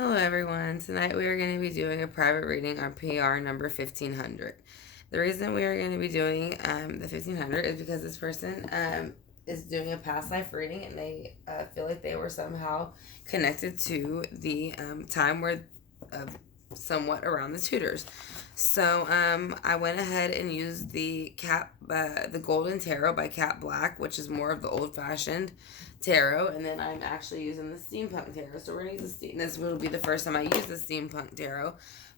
Hello everyone. Tonight we are going to be doing a private reading on PR number 1500. The reason we are going to be doing the 1500 is because this person is doing a past life reading, and they feel like they were somehow connected to the time where somewhat around the Tudors. So I went ahead and used the the Golden Tarot by Cat Black, which is more of the old-fashioned tarot, and then I'm actually using the Steampunk Tarot. So we're gonna use this will be the first time I use the Steampunk Tarot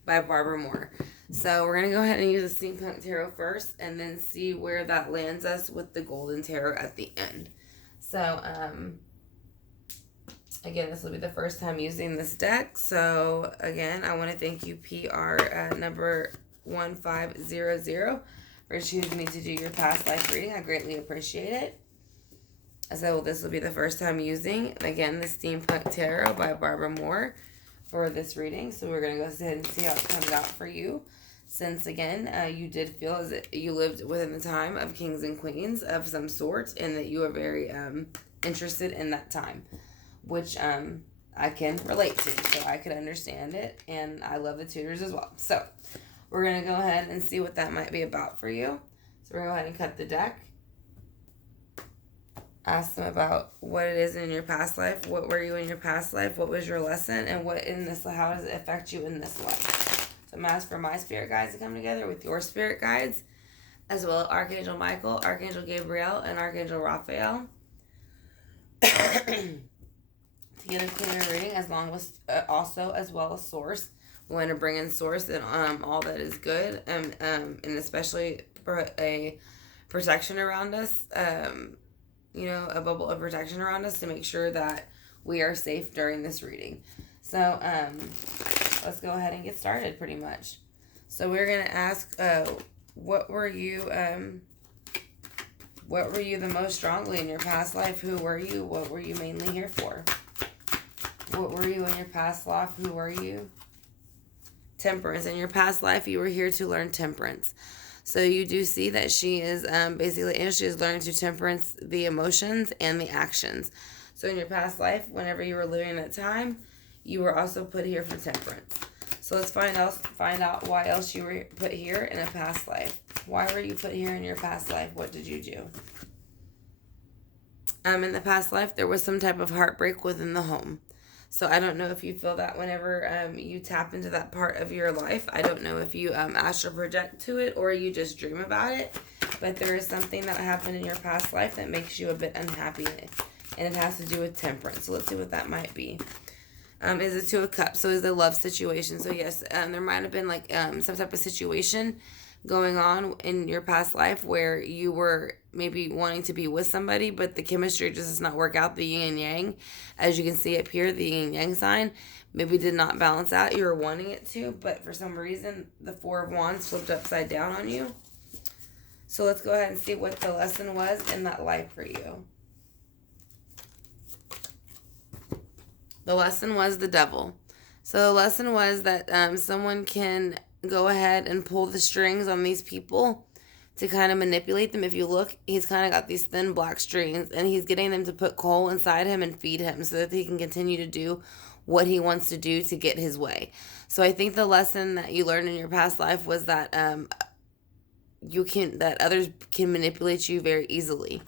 by Barbara Moore. So we're gonna go ahead and use the Steampunk Tarot first, and then see where that lands us with the Golden Tarot at the end. So again, this will be the first time using this deck. So again, I want to thank you, PR number 1500, for choosing me to do your past life reading. I greatly appreciate it. So this will be the first time using, again, the Steampunk Tarot by Barbara Moore for this reading. So we're going to go ahead and see how it comes out for you. Since, again, you did feel as if you lived within the time of kings and queens of some sort, and that you are very interested in that time, which I can relate to. So I could understand it, and I love the Tudors as well. So we're going to go ahead and see what that might be about for you. So we're going to go ahead and cut the deck. Ask them about what it is in your past life. What were you in your past life? What was your lesson? And what in this, how does it affect you in this life? So I'm asking for my spirit guides to come together with your spirit guides, as well as Archangel Michael, Archangel Gabriel, and Archangel Raphael, to get a clearer reading, as long as also as well as source. We want to bring in source and all that is good, and especially a protection around us. A bubble of protection around us to make sure that we are safe during this reading. So let's go ahead and get started pretty much. So we're going to ask, what were you the most strongly in your past life? Who were you? What were you mainly here for? What were you in your past life? Who were you? Temperance. In your past life, you were here to learn temperance. So you do see that she is basically, and she is learning to temperance the emotions and the actions. So in your past life, whenever you were living that time, you were also put here for temperance. So let's find out why else you were put here in a past life. Why were you put here in your past life? What did you do? In the past life, there was some type of heartbreak within the home. So I don't know if you feel that whenever you tap into that part of your life. I don't know if you astral project to it or you just dream about it. But there is something that happened in your past life that makes you a bit unhappy. And it has to do with temperance. So let's see what that might be. Is it Two of Cups? So is the love situation. So yes, there might have been like some type of situation going on in your past life where you were maybe wanting to be with somebody, but the chemistry just does not work out. The yin and yang, as you can see up here, the yin and yang sign maybe did not balance out. You were wanting it to, but for some reason the Four of Wands flipped upside down on you. So let's go ahead and see what the lesson was in that life for you. The lesson was the Devil. So the lesson was that someone can go ahead and pull the strings on these people to kind of manipulate them. If you look, he's kind of got these thin black strings, and he's getting them to put coal inside him and feed him so that he can continue to do what he wants to do to get his way. So I think the lesson that you learned in your past life was that that others can manipulate you very easily.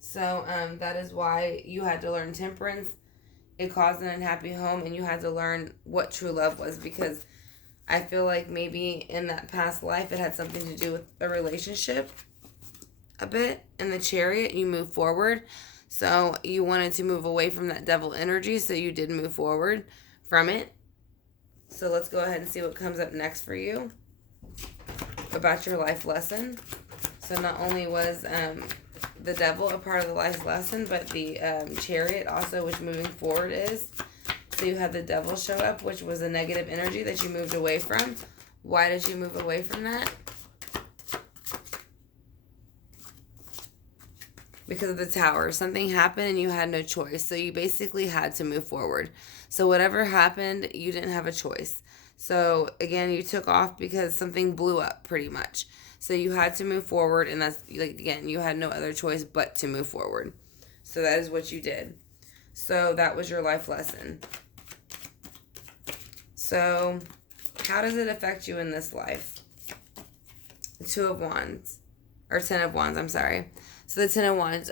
So that is why you had to learn temperance. It caused an unhappy home, and you had to learn what true love was, because I feel like maybe in that past life it had something to do with a relationship a bit. In the Chariot, you move forward. So you wanted to move away from that devil energy, so you did move forward from it. So let's go ahead and see what comes up next for you about your life lesson. So not only was the Devil a part of the life lesson, but the Chariot also, which moving forward is. So you had the Devil show up, which was a negative energy that you moved away from. Why did you move away from that? Because of the Tower. Something happened and you had no choice. So you basically had to move forward. So whatever happened, you didn't have a choice. So again, you took off because something blew up pretty much. So you had to move forward, and that's, like, again, you had no other choice but to move forward. So that is what you did. So that was your life lesson. So, how does it affect you in this life? The Two of Wands. Or Ten of Wands, I'm sorry. So the Ten of Wands.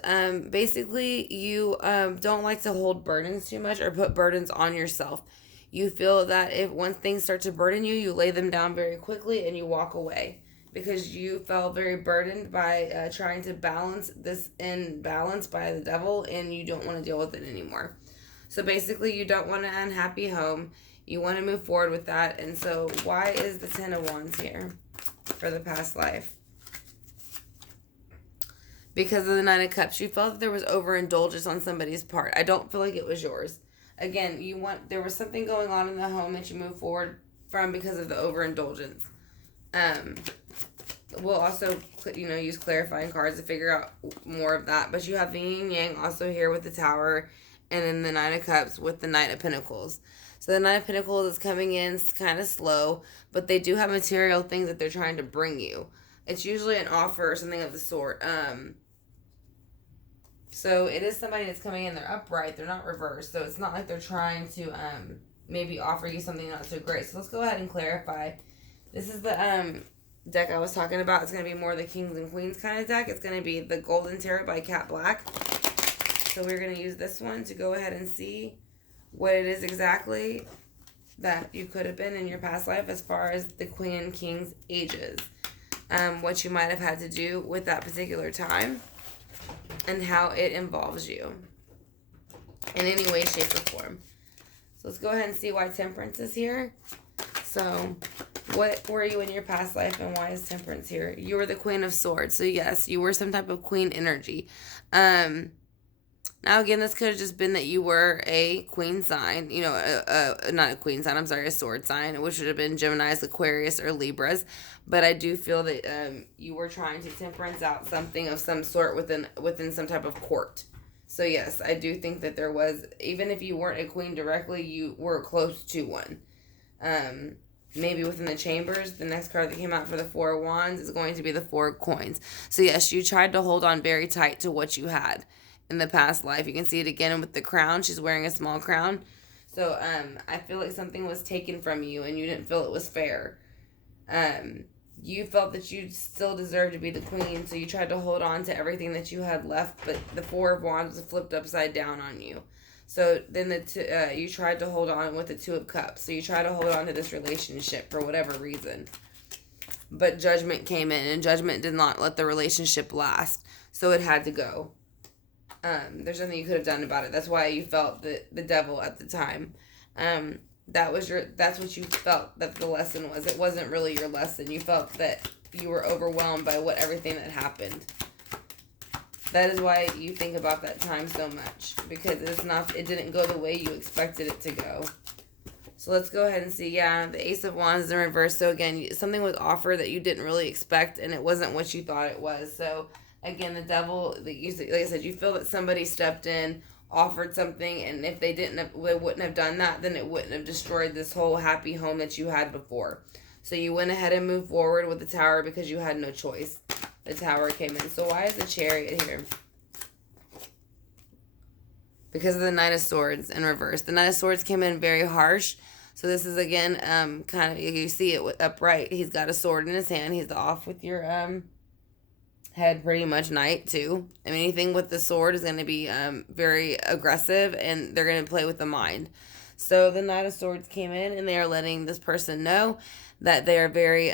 Basically, you don't like to hold burdens too much or put burdens on yourself. You feel that if once things start to burden you, you lay them down very quickly and you walk away because you felt very burdened by trying to balance this imbalance by the devil, and you don't want to deal with it anymore. So basically, you don't want an unhappy home. You want to move forward with that. And so why is the Ten of Wands here for the past life? Because of the Nine of Cups. You felt that there was overindulgence on somebody's part. I don't feel like it was yours. Again, there was something going on in the home that you moved forward from because of the overindulgence. We'll also, use clarifying cards to figure out more of that. But you have the Yin Yang also here with the Tower, and then the Nine of Cups with the Knight of Pentacles. So the Knight of Pentacles is coming in kind of slow, but they do have material things that they're trying to bring you. It's usually an offer or something of the sort. So it is somebody that's coming in. They're upright. They're not reversed. So it's not like they're trying to maybe offer you something not so great. So let's go ahead and clarify. This is the deck I was talking about. It's going to be more the Kings and Queens kind of deck. It's going to be the Golden Tarot by Cat Black. So we're going to use this one to go ahead and see what it is exactly that you could have been in your past life as far as the Queen and King's ages. What you might have had to do with that particular time and how it involves you in any way, shape, or form. So let's go ahead and see why Temperance is here. So what were you in your past life and why is Temperance here? You were the Queen of Swords. So yes, you were some type of queen energy. Now, again, this could have just been that you were a queen sign, not a queen sign, I'm sorry, a sword sign, which would have been Geminis, Aquarius, or Libras. But I do feel that you were trying to temperance out something of some sort within some type of court. So, yes, I do think that there was, even if you weren't a queen directly, you were close to one. Maybe within the chambers, the next card that came out for the Four of Wands is going to be the Four of Coins. So, yes, you tried to hold on very tight to what you had in the past life. You can see it again with the crown. She's wearing a small crown. So I feel like something was taken from you and you didn't feel it was fair. You felt that you still deserved to be the queen, so you tried to hold on to everything that you had left, but the Four of Wands was flipped upside down on you. So then you tried to hold on with the Two of Cups. So you tried to hold on to this relationship for whatever reason. But Judgment came in, and Judgment did not let the relationship last. So it had to go. There's nothing you could have done about it. That's why you felt the devil at the time. That's what you felt that the lesson was. It wasn't really your lesson. You felt that you were overwhelmed by everything that happened. That is why you think about that time so much, because it didn't go the way you expected it to go. So let's go ahead and see. Yeah, the Ace of Wands is in reverse. So again, something was offered that you didn't really expect, and it wasn't what you thought it was. So again, the devil, like I said, you feel that somebody stepped in, offered something, and if they wouldn't have done that, then it wouldn't have destroyed this whole happy home that you had before. So you went ahead and moved forward with the Tower because you had no choice. The Tower came in. So why is the Chariot here? Because of the Knight of Swords in reverse. The Knight of Swords came in very harsh. So this is, again, kind of, you see it upright. He's got a sword in his hand. He's off with your head pretty much knight too. I mean, anything with the sword is going to be very aggressive, and they're going to play with the mind. So the Knight of Swords came in, and they are letting this person know that they are very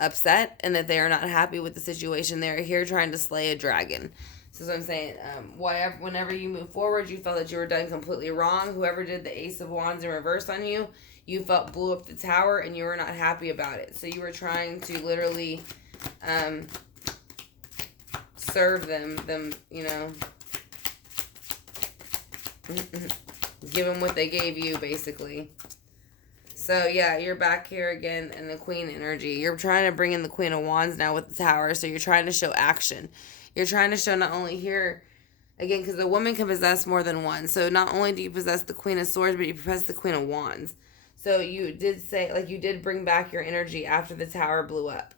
upset and that they are not happy with the situation. They are here trying to slay a dragon. So that's what I'm saying. Whenever you move forward, you felt that you were done completely wrong. Whoever did the Ace of Wands in reverse on you, you felt blew up the tower, and you were not happy about it. So you were trying to literally serve them, give them what they gave you, basically. So, yeah, you're back here again in the Queen energy. You're trying to bring in the Queen of Wands now with the Tower, so you're trying to show action. You're trying to show not only here, again, because a woman can possess more than one. So, not only do you possess the Queen of Swords, but you possess the Queen of Wands. So, you did say, you did bring back your energy after the Tower blew up.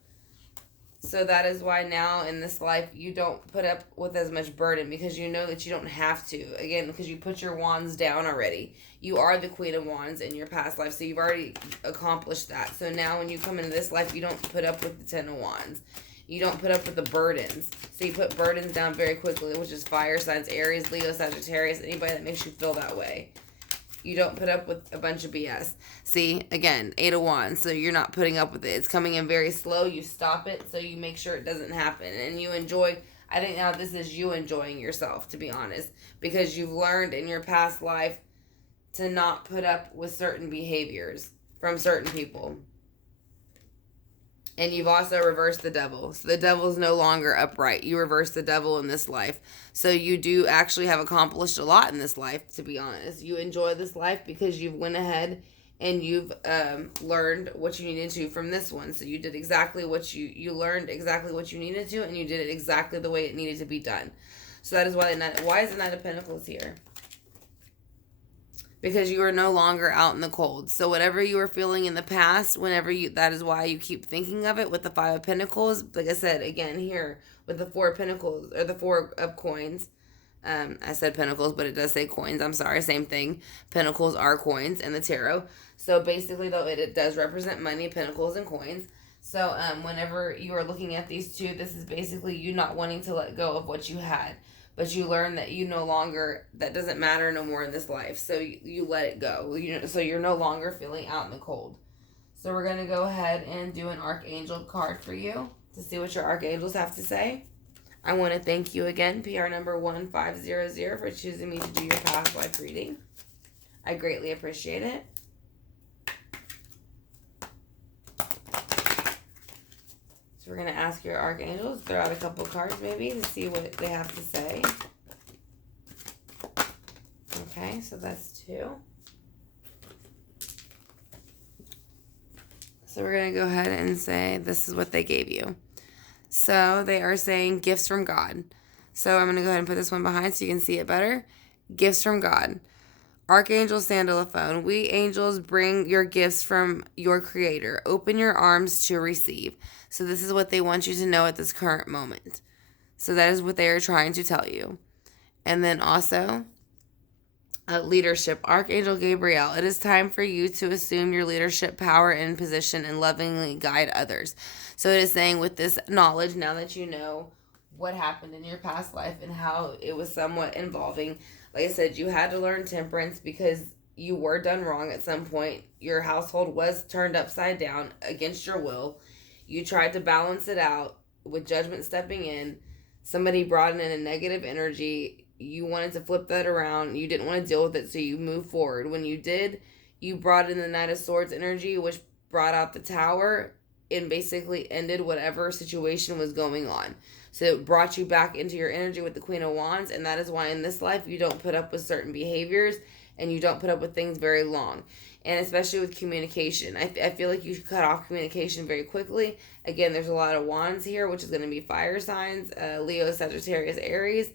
So that is why now in this life you don't put up with as much burden, because you know that you don't have to. Again, because you put your wands down already. You are the Queen of Wands in your past life, so you've already accomplished that. So now when you come into this life, you don't put up with the Ten of Wands. You don't put up with the burdens. So you put burdens down very quickly, which is fire signs, Aries, Leo, Sagittarius, anybody that makes you feel that way. You don't put up with a bunch of BS. See, again, 8 of Wands, so you're not putting up with it. It's coming in very slow. You stop it, so you make sure it doesn't happen. And you enjoy, I think now this is you enjoying yourself, to be honest. Because you've learned in your past life to not put up with certain behaviors from certain people. And you've also reversed the devil. So the devil is no longer upright. You reverse the devil in this life. So you do actually have accomplished a lot in this life, to be honest. You enjoy this life because you've went ahead and you've learned what you needed to from this one. So you did exactly what you learned exactly what you needed to, and you did it exactly the way it needed to be done. So that is why why is the Knight of Pentacles here? Because you are no longer out in the cold. So whatever you were feeling in the past, that is why you keep thinking of it with the Five of Pentacles. Like I said, again, here with the Four of Pentacles, or the Four of Coins. I said Pentacles, but it does say coins. I'm sorry, same thing. Pentacles are coins in the tarot. So basically, though, it does represent money, pentacles, and coins. So whenever you are looking at these two, this is basically you not wanting to let go of what you had. But you learn that you no longer, that doesn't matter no more in this life. So you let it go. So you're no longer feeling out in the cold. So we're going to go ahead and do an Archangel card for you to see what your Archangels have to say. I want to thank you again, PR number 1500, for choosing me to do your past life reading. I greatly appreciate it. So we're going to ask your Archangels, throw out a couple cards maybe to see what they have to say. Okay, so that's 2. So we're going to go ahead and say this is what they gave you. So they are saying gifts from God. So I'm going to go ahead and put this one behind so you can see it better. Gifts from God. Archangel Sandalphon. We angels bring your gifts from your Creator. Open your arms to receive. So this is what they want you to know at this current moment. So that is what they are trying to tell you. And then also, leadership. Archangel Gabriel. It is time for you to assume your leadership power and position and lovingly guide others. So it is saying with this knowledge, now that you know what happened in your past life and how it was somewhat involving, like I said, you had to learn temperance because you were done wrong at some point. Your household was turned upside down against your will. You tried to balance it out with judgment stepping in. Somebody brought in a negative energy. You wanted to flip that around. You didn't want to deal with it, so you moved forward. When you did, you brought in the Knight of Swords energy, which brought out the Tower and basically ended whatever situation was going on. So it brought you back into your energy with the Queen of Wands, and that is why in this life you don't put up with certain behaviors and you don't put up with things very long. And especially with communication. I feel like you cut off communication very quickly. Again, there's a lot of wands here, which is going to be fire signs, Leo, Sagittarius, Aries.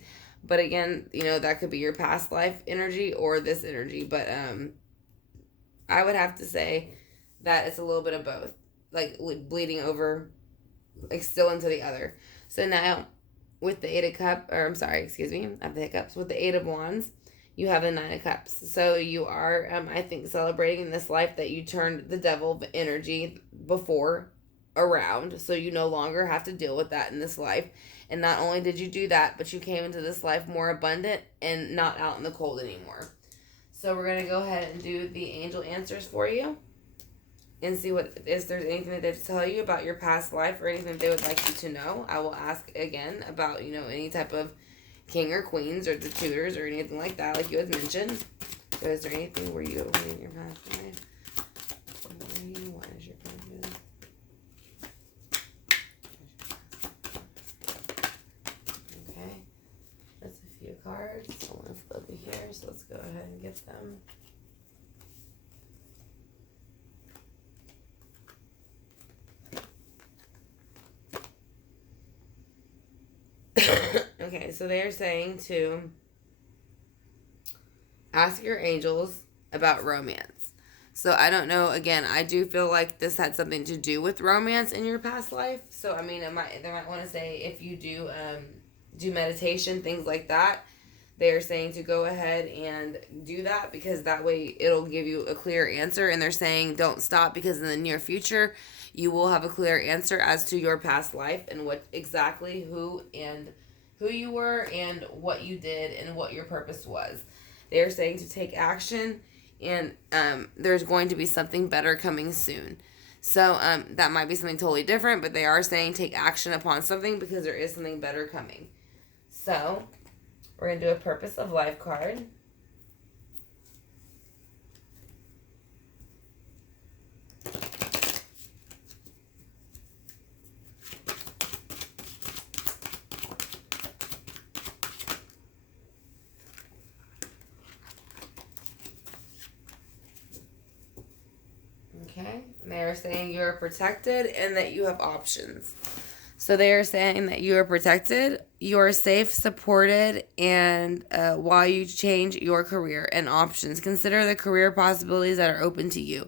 But again, that could be your past life energy or this energy. But I would have to say that it's a little bit of both. Like bleeding over, like still into the other. So now, with the Eight of Cups, or I'm sorry, excuse me, I have the hiccups. With the Eight of Wands, you have the Nine of Cups. So you are, I think, celebrating in this life that you turned the devil energy before around. So you no longer have to deal with that in this life. And not only did you do that, but you came into this life more abundant and not out in the cold anymore. So we're going to go ahead and do the angel answers for you. And see if there's anything that they tell you about your past life or anything that they would like you to know. I will ask again about, any type of king or queens or the tutors or anything like that, like you had mentioned. So is there anything where you in your past life? What is your purpose? Okay. That's a few cards. I want to flip it here, so let's go ahead and get them. Okay, so they're saying to ask your angels about romance. So I don't know. Again, I do feel like this had something to do with romance in your past life. So I mean, they might want to say if you do meditation, things like that. They're saying to go ahead and do that because that way it'll give you a clear answer. And they're saying don't stop because in the near future you will have a clear answer as to your past life and what exactly who you were and what you did and what your purpose was. They're saying to take action, and there's going to be something better coming soon. So that might be something totally different, but they are saying take action upon something because there is something better coming. So we're going to do a purpose of life card. Okay, they are saying you are protected and that you have options. So they are saying that you are protected, you are safe, supported, and while you change your career and options, consider the career possibilities that are open to you.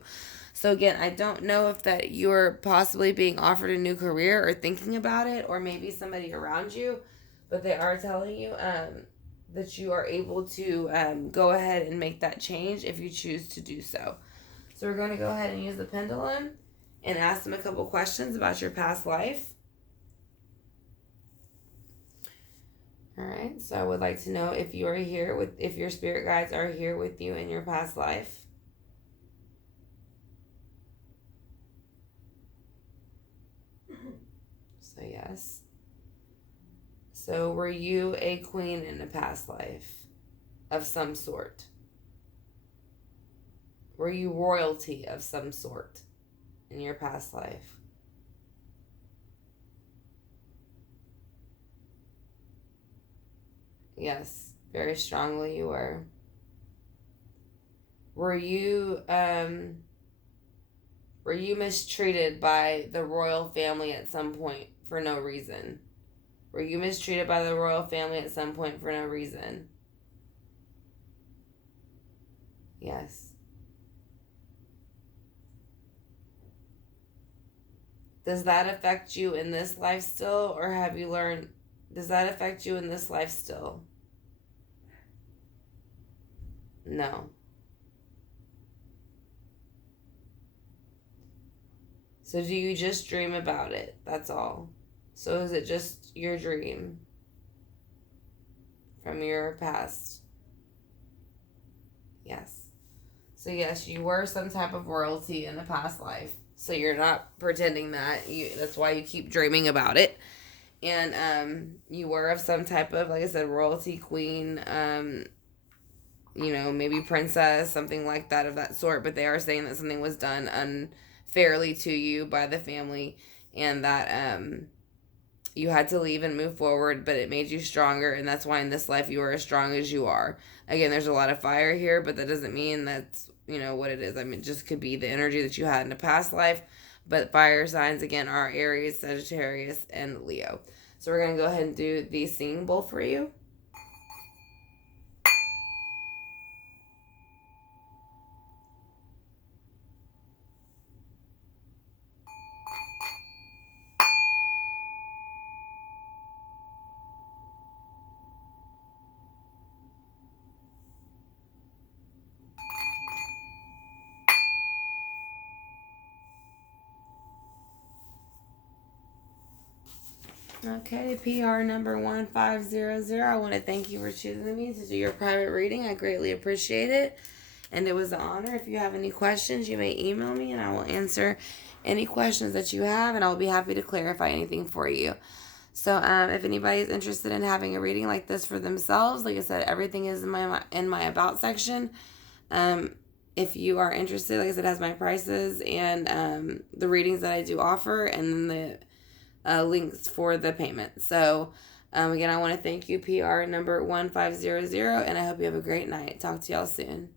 So again, I don't know if that you're possibly being offered a new career or thinking about it, or maybe somebody around you, but they are telling you that you are able to go ahead and make that change if you choose to do so. So we're going to go ahead and use the pendulum and ask them a couple questions about your past life. All right, so I would like to know if you are here if your spirit guides are here with you in your past life. So yes. So were you a queen in a past life of some sort? Were you royalty of some sort in your past life? Yes, very strongly you were. Were you mistreated by the royal family at some point for no reason? Were you mistreated by the royal family at some point for no reason? Yes. Does that affect you in this life still, or have you learned? Does that affect you in this life still? No. So do you just dream about it? That's all. So is it just your dream from your past? Yes. So yes, you were some type of royalty in a past life. So you're not pretending that. That's why you keep dreaming about it. And you were of some type of, like I said, royalty, queen, maybe princess, something like that of that sort. But they are saying that something was done unfairly to you by the family, and that you had to leave and move forward, but it made you stronger, and that's why in this life you are as strong as you are. Again, there's a lot of fire here, but that doesn't mean that's what it is. I mean, it just could be the energy that you had in a past life. But fire signs, again, are Aries, Sagittarius, and Leo. So we're going to go ahead and do the singing bowl for you. Okay, PR number 1500. I want to thank you for choosing me to do your private reading. I greatly appreciate it. And it was an honor. If you have any questions, you may email me and I will answer any questions that you have, and I'll be happy to clarify anything for you. So if anybody is interested in having a reading like this for themselves, like I said, everything is in my about section. If you are interested, like I said, it has my prices and the readings that I do offer, and then the links for the payment. So again, I want to thank you, PR number 1500, and I hope you have a great night. Talk to y'all soon.